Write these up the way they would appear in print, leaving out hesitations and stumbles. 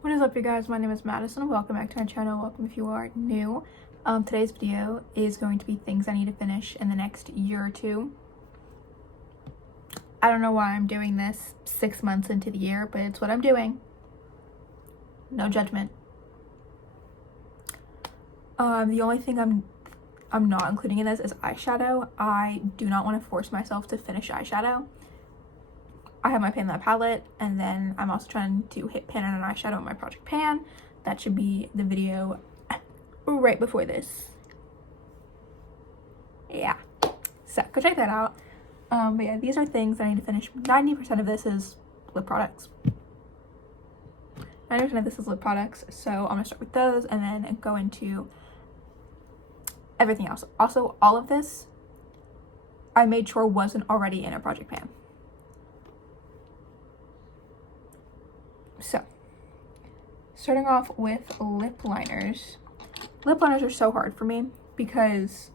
What is up, you guys? My name is Madison. Welcome back to my channel. Welcome if you are new. Today's video is going to be things I need to finish in the next year or two. I don't know why I'm doing this 6 months into the year, but it's what I'm doing. No judgment. The only thing I'm not including in this is eyeshadow. I do not want to force myself to finish eyeshadow. I have my pan in that palette, and then I'm also trying to hit pan on an eyeshadow in my project pan. That should be the video right before this. Yeah, so go check that out. But yeah, these are things that I need to finish. 90% of this is lip products. 90% of this is lip products, so I'm gonna start with those and then go into everything else. Also, all of this I made sure wasn't already in a project pan. So, starting off with lip liners. Lip liners are so hard for me because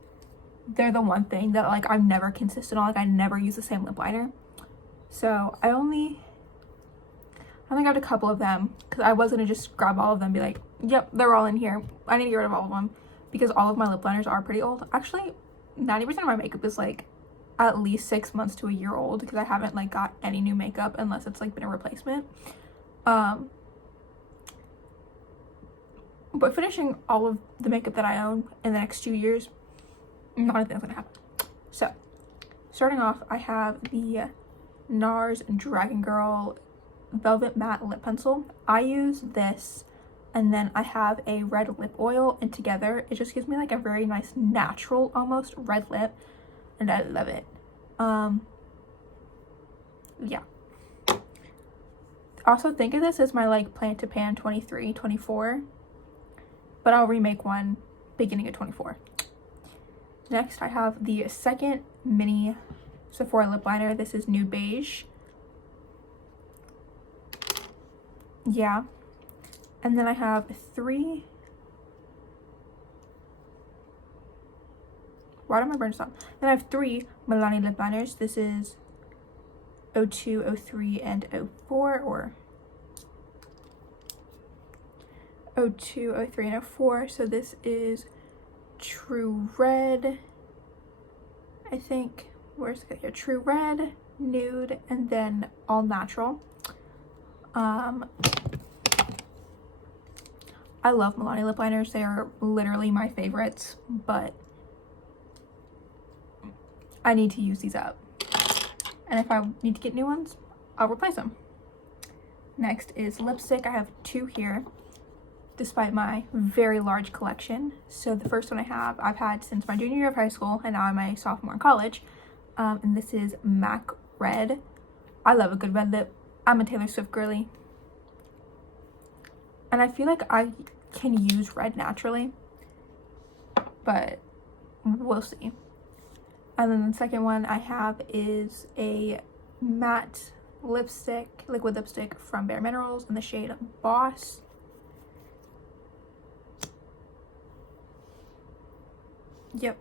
they're the one thing that like I'm never consistent on. Like I never use the same lip liner. So I only got a couple of them because I was gonna just grab all of them and be like, yep, they're all in here. I need to get rid of all of them because all of my lip liners are pretty old. Actually, 90% of my makeup is like at least 6 months to a year old because I haven't like got any new makeup unless it's like been a replacement. But finishing all of the makeup that I own in the next 2 years, not a thing's gonna happen. So, starting off, I have the NARS Dragon Girl Velvet Matte Lip Pencil. I use this, and then I have a red lip oil, and together it just gives me like a very nice natural almost red lip, and I love it. Yeah. Also think of this as my like plan to pan 23, 24, but I'll remake one beginning of 24. Next, I have the second mini Sephora lip liner. This is Nude Beige. Yeah. And then I have three. Why do my brain stop? Then I have three Milani lip liners. This is 02, 03, and 04, or 02, 03, and 04. So this is True Red, I think. Where's it? Yeah, True Red, Nude, and then All Natural. I love Milani lip liners. They are literally my favorites, but I need to use these up. And if I need to get new ones, I'll replace them. Next is lipstick. I have two here, despite my very large collection. So the first one I've had since my junior year of high school, and now I'm a sophomore in college. And this is MAC Red. I love a good red lip. I'm a Taylor Swift girly. And I feel like I can use red naturally, but we'll see. And then the second one I have is a matte lipstick, liquid lipstick from Bare Minerals in the shade Boss. Yep.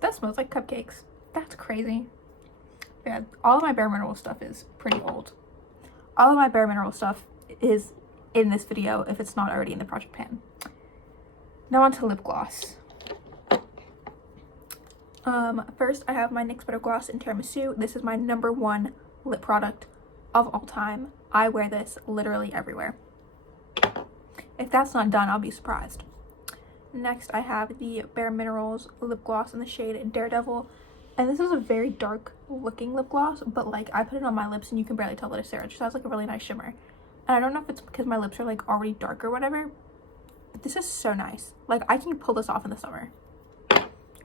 That smells like cupcakes. That's crazy. Yeah, all of my Bare Minerals stuff is pretty old. All of my Bare Minerals stuff is in this video if it's not already in the project pan. Now on to lip gloss. First I have my NYX Butter Gloss in Tiramisu. This is my #1 lip product of all time. I wear this literally everywhere. If that's not done, I'll be surprised. Next, I have the Bare Minerals lip gloss in the shade Daredevil. And this is a very dark looking lip gloss, but like I put it on my lips and you can barely tell that it's there. It just has like a really nice shimmer. And I don't know if it's because my lips are like already dark or whatever, but this is so nice. Like I can pull this off in the summer.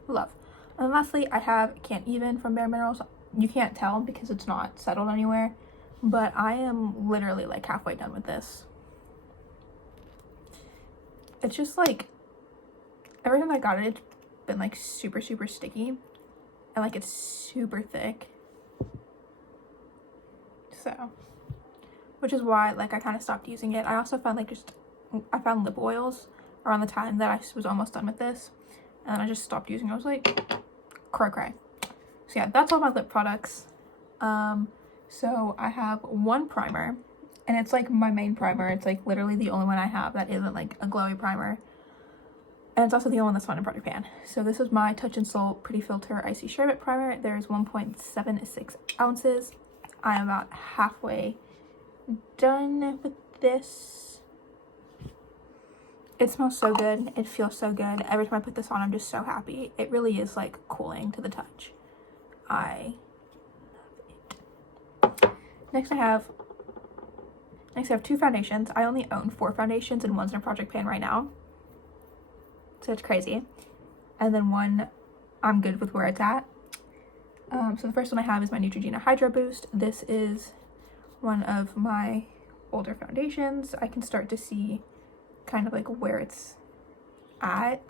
Love. And lastly, I have Can't Even from Bare Minerals. You can't tell because it's not settled anywhere, but I am literally like halfway done with this. It's just like, every time I got it, it's been like super, super sticky. And like it's super thick. So, which is why like I kind of stopped using it. I also found like I found lip oils around the time that I was almost done with this. And I just stopped using it. I was like, cray. So yeah, that's all my lip products. So I have one primer, and it's like my main primer. It's like literally the only one I have that isn't like a glowy primer. And it's also the only one that's found in Project Pan. So this is my Touch in Sol Pretty Filter Icy Sherbet Primer. There's 1.76 ounces. I am about halfway done with this. It smells so good. It feels so good. Every time I put this on, I'm just so happy. It really is like cooling to the touch. I love it. Next I have two foundations. I only own 4 foundations and one's in a Project Pan right now. So it's crazy. And then one, I'm good with where it's at. So the first one I have is my Neutrogena Hydro Boost. This is one of my older foundations. I can start to see kind of like where it's at.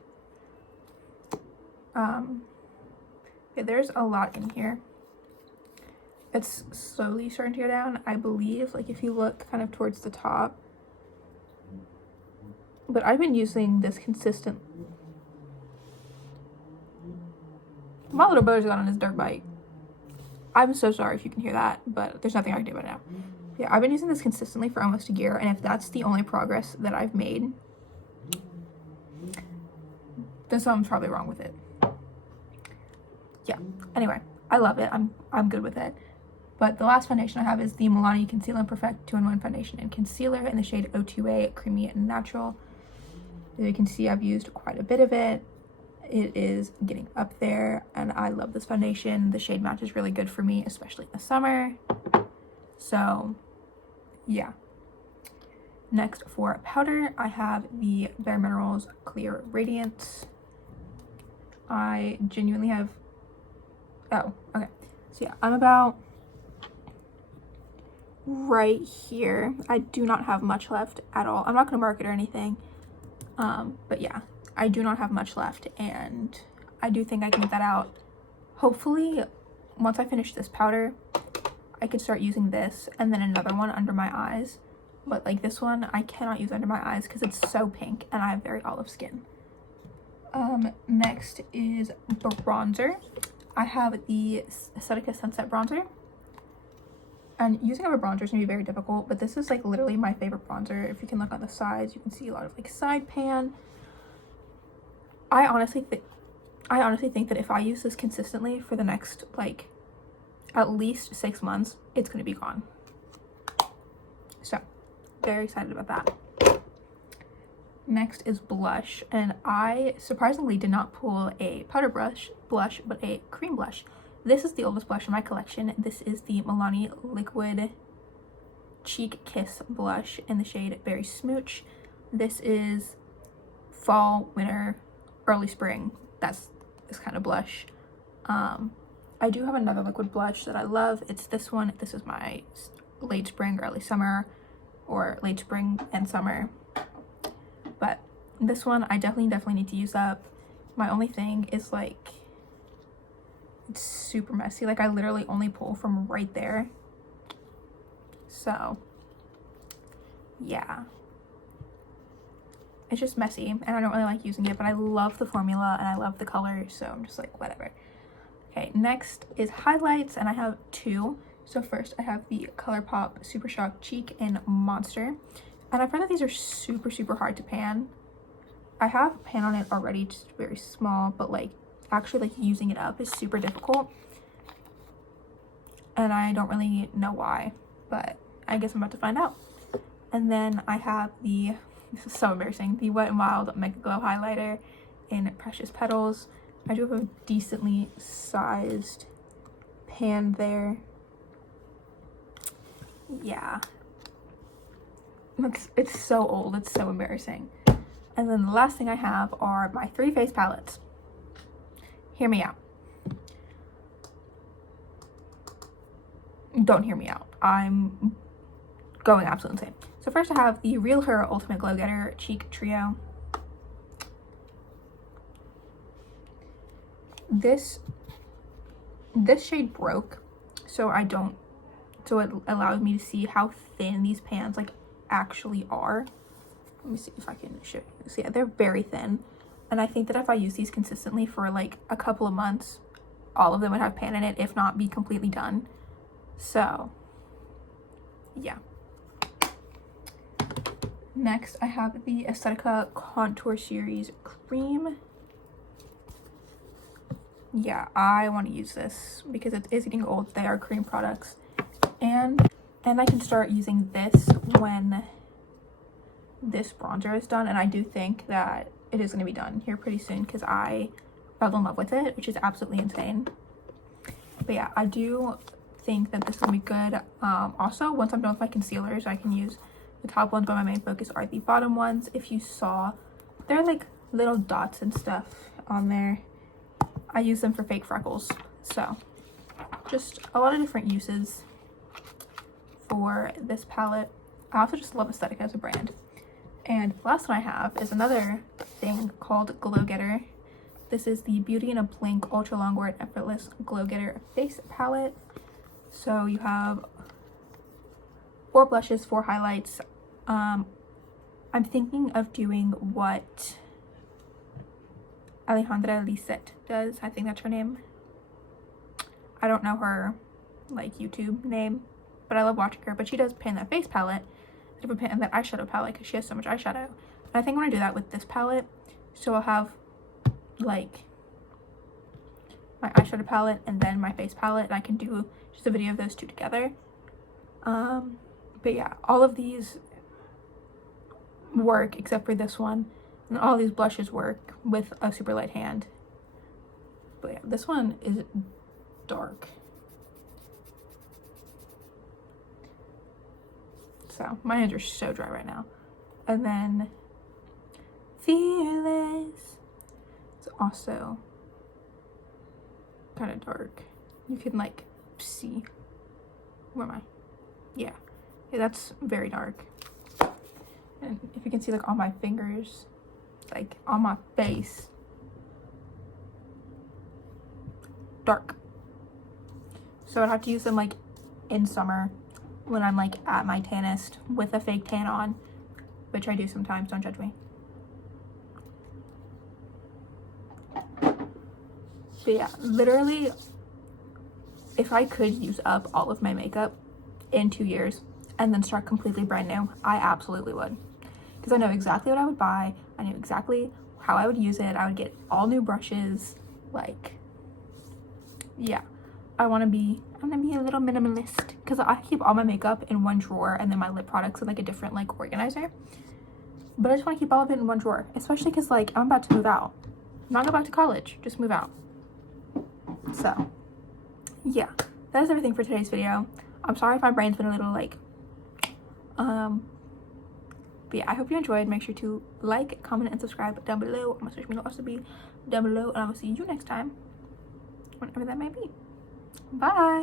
Yeah, there's a lot in here. It's slowly starting to go down, I believe, like if you look kind of towards the top. But I've been using this consistent. My little brother's got on his dirt bike. I'm so sorry if you can hear that, but there's nothing I can do about it now. Yeah, I've been using this consistently for almost a year, and if that's the only progress that I've made, then something's probably wrong with it. Yeah, anyway, I love it. I'm good with it. But the last foundation I have is the Milani Conceal and Perfect 2-in-1 Foundation and Concealer in the shade O2A Creamy and Natural. As you can see, I've used quite a bit of it. It is getting up there, and I love this foundation. The shade match is really good for me, especially in the summer. So, yeah. Next, for powder, I have the Bare Minerals Clear Radiance. I genuinely have... Oh, okay. So, yeah, I'm about right here. I do not have much left at all. I'm not going to mark it or anything. But yeah, I do not have much left, and I do think I can get that out. Hopefully, once I finish this powder, I can start using this and then another one under my eyes. But like this one, I cannot use under my eyes because it's so pink and I have very olive skin. Next is bronzer. I have the Aesthetica Sunset Bronzer. And using other bronzers can be very difficult, but this is like literally my favorite bronzer. If you can look on the sides, you can see a lot of like side pan. I honestly think that if I use this consistently for the next like at least 6 months, it's gonna be gone. So very excited about that. Next is blush, and I surprisingly did not pull a powder blush, but a cream blush. This is the oldest blush in my collection. This is the Milani Liquid Cheek Kiss blush in the shade Berry Smooch. This is fall, winter, early spring. That's this kind of blush. I do have another liquid blush that I love. It's this one. This is my late spring, early summer, or late spring and summer. But this one I definitely need to use up. My only thing is like, it's super messy. Like I literally only pull from right there. So yeah, it's just messy and I don't really like using it, but I love the formula and I love the color, so I'm just like whatever. Okay, next is highlights, and I have 2. So first I have the ColourPop Super Shock Cheek in Monster, and I've heard that these are super hard to pan. I have a pan on it already, just very small, but like actually like using it up is super difficult, and I don't really know why, but I guess I'm about to find out. And then I have the, this is so embarrassing, the Wet n Wild Mega Glow highlighter in Precious Petals. I do have a decently sized pan there. Yeah, it's so old, it's so embarrassing. And then the last thing I have are my 3 face palettes. Hear me out. Don't hear me out. I'm going absolutely insane. So first I have the Real Her Ultimate Glow Getter Cheek Trio. This shade broke, so it allowed me to see how thin these pans like actually are. Let me see if I can show you. So yeah, they're very thin. And I think that if I use these consistently for like a couple of months, all of them would have pan in it, if not be completely done. So yeah. Next, I have the Aesthetica Contour Series Cream. Yeah, I want to use this because it is getting old. They are cream products. And I can start using this when this bronzer is done. And I do think that it is going to be done here pretty soon because I fell in love with it, which is absolutely insane. But yeah, I do think that this will be good. Also, once I'm done with my concealers, I can use the top ones, but my main focus are the bottom ones. If you saw, they're like little dots and stuff on there. I use them for fake freckles. So just a lot of different uses for this palette. I also just love Aesthetica as a brand. And the last one I have is another thing called Glow Getter. This is the Beauty in a Blink Ultra Longwear Effortless Glow Getter Face Palette. So you have 4 blushes, 4 highlights. I'm thinking of doing what Alejandra Lisette does. I think that's her name. I don't know her like YouTube name, but I love watching her. But she does paint that face palette instead of paint that eyeshadow palette because she has so much eyeshadow. And I think I'm gonna do that with this palette. So I'll have like my eyeshadow palette and then my face palette, and I can do just a video of those two together. But yeah, all of these work except for this one, and all these blushes work with a super light hand. But yeah, this one is dark. So my hands are so dry right now. And then Fearless, it's also kind of dark. You can like see, where am I? Yeah, that's very dark. And if you can see like on my fingers, like on my face, dark. So I'd have to use them like in summer when I'm like at my tannest with a fake tan on, which I do sometimes, don't judge me. But yeah, literally, if I could use up all of my makeup in 2 years and then start completely brand new, I absolutely would. Because I know exactly what I would buy. I knew exactly how I would use it. I would get all new brushes. Like, yeah, I want to be a little minimalist because I keep all my makeup in one drawer and then my lip products in like a different like organizer. But I just want to keep all of it in one drawer, especially because like I'm about to move out. Not go back to college, just move out. So yeah, that is everything for today's video. I'm sorry if my brain's been a little like but yeah, I hope you enjoyed. Make sure to like, comment, and subscribe down below. My social media will also be down below, and I will see you next time, whenever that may be. Bye.